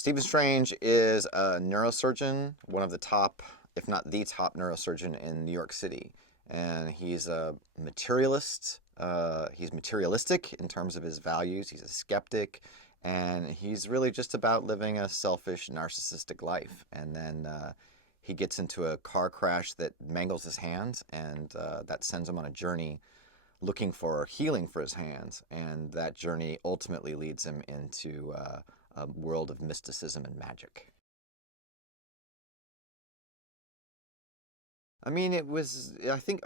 Stephen Strange is a neurosurgeon, one of the top, if not the top neurosurgeon in New York City. And he's a materialist. He's materialistic in terms of his values. He's a skeptic. And he's really just about living a selfish, narcissistic life. And then he gets into a car crash that mangles his hands, and that sends him on a journey looking for healing for his hands. And that journey ultimately leads him into a world of mysticism and magic. I mean, I think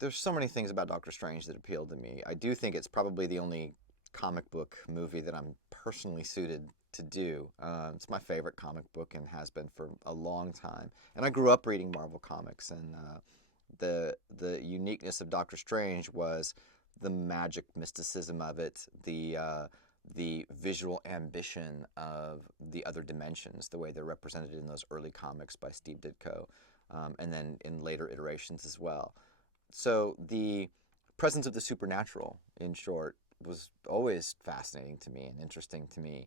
there's so many things about Doctor Strange that appealed to me. I do think it's probably the only comic book movie that I'm personally suited to do. It's my favorite comic book and has been for a long time. And I grew up reading Marvel comics, and the uniqueness of Doctor Strange was the magic mysticism of it, the visual ambition of the other dimensions, the way they're represented in those early comics by Steve Ditko, and then in later iterations as well. So the presence of the supernatural, in short, was always fascinating to me and interesting to me,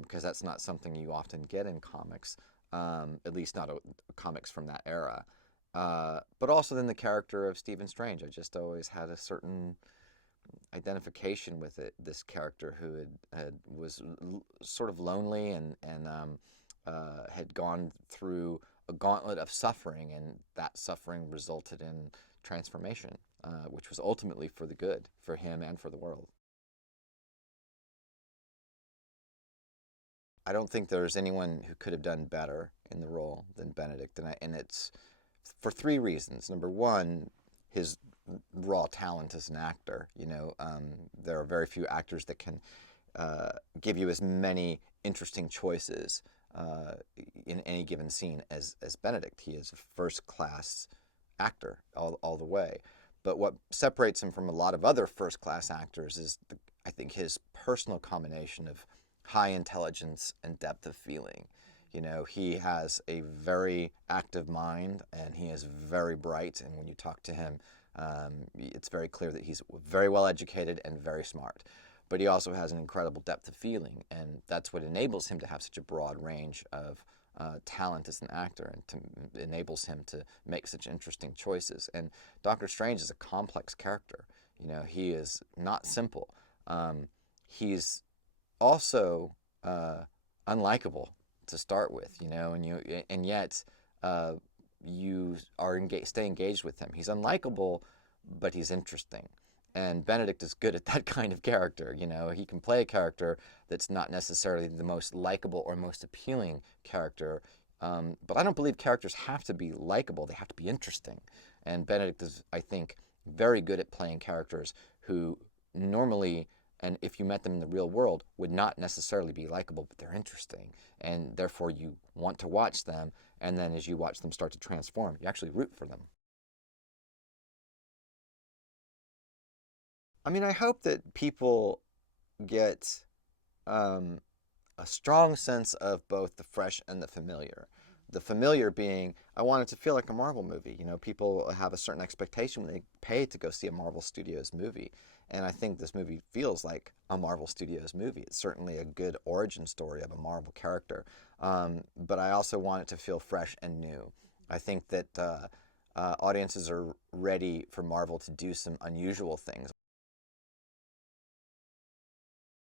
because that's not something you often get in comics, at least not comics from that era. But also then the character of Stephen Strange. I just always had a certain identification with it. This character who was sort of lonely and had gone through a gauntlet of suffering, and that suffering resulted in transformation, which was ultimately for the good for him and for the world. I don't think there's anyone who could have done better in the role than Benedict, and it's for three reasons. Number one, his raw talent as an actor. There are very few actors that can give you as many interesting choices in any given scene as Benedict. He is a first-class actor all the way. But what separates him from a lot of other first-class actors is, I think, his personal combination of high intelligence and depth of feeling. He has a very active mind, and he is very bright. And when you talk to him, it's very clear that he's very well educated and very smart. But he also has an incredible depth of feeling, and that's what enables him to have such a broad range of talent as an actor, and enables him to make such interesting choices. And Doctor Strange is a complex character. He is not simple. He's also unlikable to start with, and yet you stay engaged with him. He's unlikable, but he's interesting. And Benedict is good at that kind of character. He can play a character that's not necessarily the most likable or most appealing character. But I don't believe characters have to be likable. They have to be interesting. And Benedict is, I think, very good at playing characters who normally, and if you met them in the real world, would not necessarily be likable, but they're interesting. And therefore you want to watch them. And then as you watch them start to transform, you actually root for them. I mean, I hope that people get a strong sense of both the fresh and the familiar. The familiar being, I want it to feel like a Marvel movie. People have a certain expectation when they pay to go see a Marvel Studios movie. And I think this movie feels like a Marvel Studios movie. It's certainly a good origin story of a Marvel character. But I also want it to feel fresh and new. I think that audiences are ready for Marvel to do some unusual things.